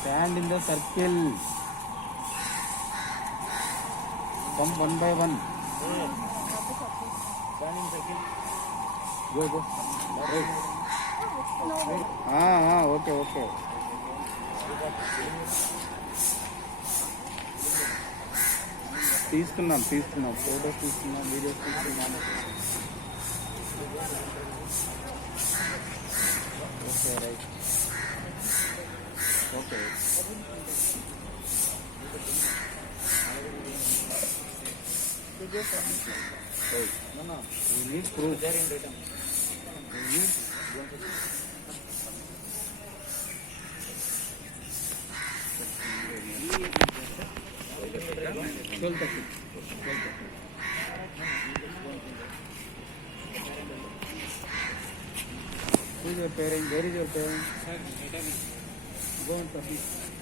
Stand in the circle. Come one by one. Stand in circle. Go. Right. Okay. తీసుకున్నాం photos తీసుకున్నాం, videos తీసుకున్నాం. Okay right. Okay we need proof. There in written. We need Who is your parent? Where is your parent? Sir, Go and talk.